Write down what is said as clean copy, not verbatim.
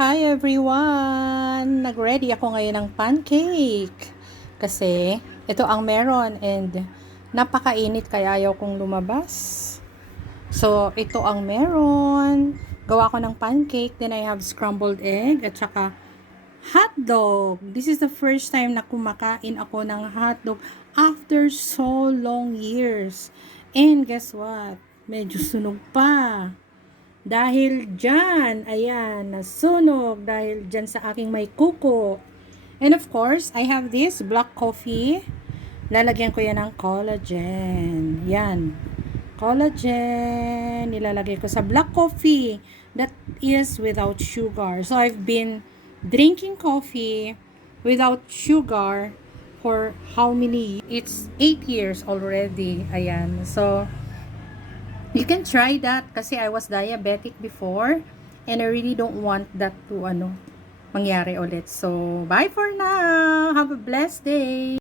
Hi everyone! Nag-ready ako ngayon ng pancake. Kasi ito ang meron and napakainit kaya ayaw kong lumabas. So, ito ang meron. Gawa ko ng pancake. Then I have scrambled egg at saka hotdog. This is the first time na kumakain ako ng hotdog after so long years. And guess what? Medyo sunog pa. Dahil dyan, ayan, nasunog dahil dyan sa aking may kuko. And of course, I have this black coffee. Lalagyan ko yan ng collagen. Yan. Collagen. Nilalagay ko sa black coffee that is without sugar. So, I've been drinking coffee without sugar for how many? It's 8 years already. Ayan. So, you can try that kasi I was diabetic before and I really don't want that to mangyari ulit. So, bye for now. Have a blessed day.